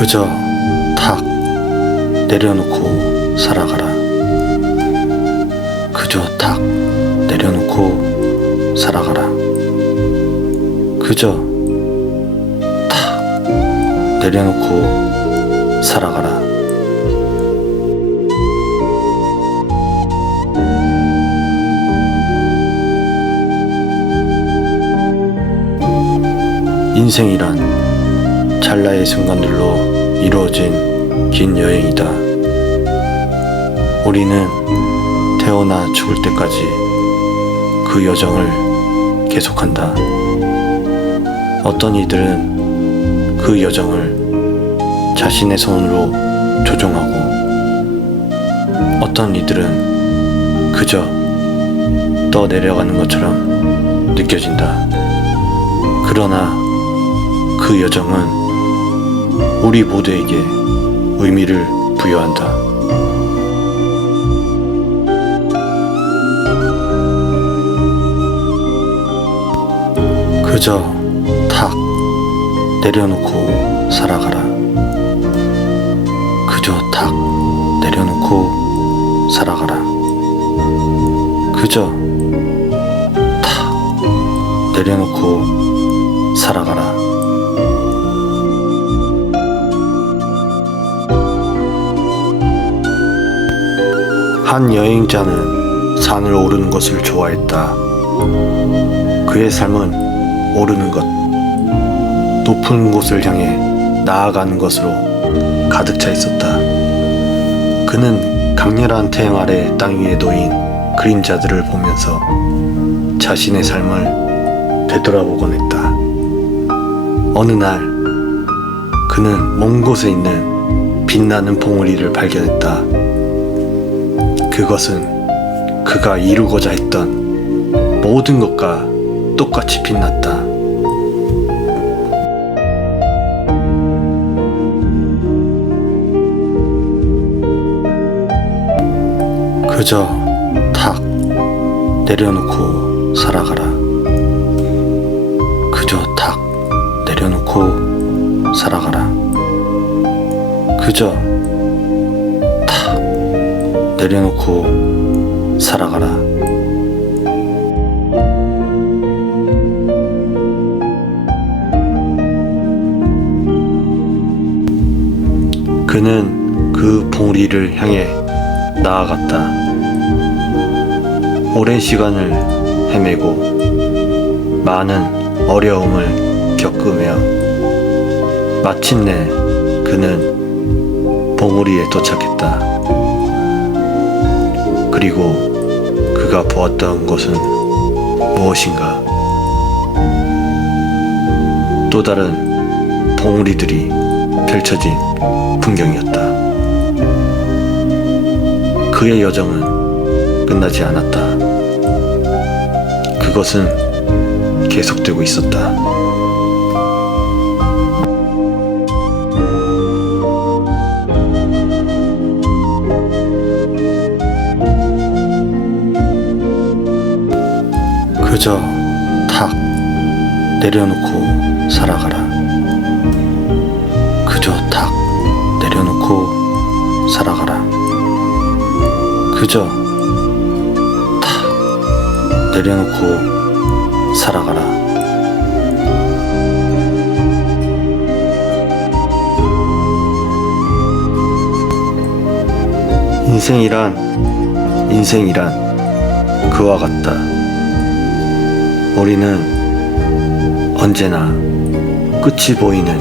그저 탁 내려놓고 살아가라. 그저 탁 내려놓고 살아가라. 그저 탁 내려놓고 살아가라. 인생이란 찰나의 순간들로 이루어진 긴 여행이다. 우리는 태어나 죽을 때까지 그 여정을 계속한다. 어떤 이들은 그 여정을 자신의 손으로 조종하고 어떤 이들은 그저 떠 내려가는 것처럼 느껴진다. 그러나 그 여정은 우리 모두에게 의미를 부여한다. 그저 탁 내려놓고 살아가라. 그저 탁 내려놓고 살아가라. 그저 탁 내려놓고 살아가라. 한 여행자는 산을 오르는 것을 좋아했다. 그의 삶은 오르는 것, 높은 곳을 향해 나아가는 것으로 가득 차 있었다. 그는 강렬한 태양 아래 땅 위에 놓인 그림자들을 보면서 자신의 삶을 되돌아보곤 했다. 어느 날 그는 먼 곳에 있는 빛나는 봉우리를 발견했다. 그것은 그가 이루고자 했던 모든 것과 똑같이 빛났다. 그저 탁 내려놓고 살아가라. 그저 탁 내려놓고 살아가라. 그저 탁 내려놓고 살아가라. 그는 그 봉우리를 향해 나아갔다. 오랜 시간을 헤매고 많은 어려움을 겪으며 마침내 그는 봉우리에 도착했다. 그리고 그가 보았던 것은 무엇인가? 또 다른 봉우리들이 펼쳐진 풍경이었다. 그의 여정은 끝나지 않았다. 그것은 계속되고 있었다. 그저 탁 내려놓고 살아가라. 그저 탁 내려놓고 살아가라. 그저 탁 내려놓고 살아가라. 인생이란 인생이란 그와 같다. 우리는 언제나 끝이 보이는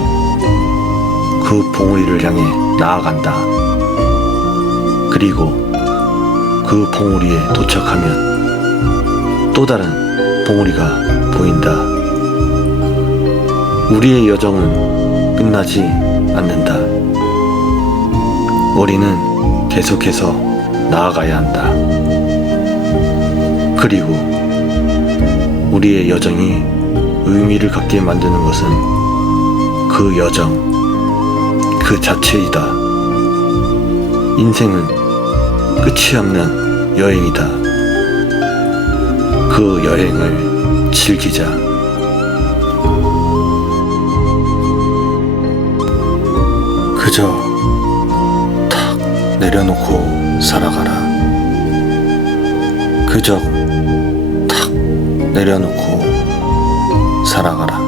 그 봉우리를 향해 나아간다. 그리고 그 봉우리에 도착하면 또 다른 봉우리가 보인다. 우리의 여정은 끝나지 않는다. 우리는 계속해서 나아가야 한다. 그리고 우리의 여정이 의미를 갖게 만드는 것은 그 여정, 그 자체이다. 인생은 끝이 없는 여행이다. 그 여행을 즐기자. 그저 탁 내려놓고 살아가라. 그저 탁 내려놓고 살아가라.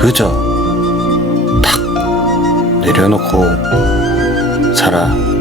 그저 탁 내려놓고 살아가라.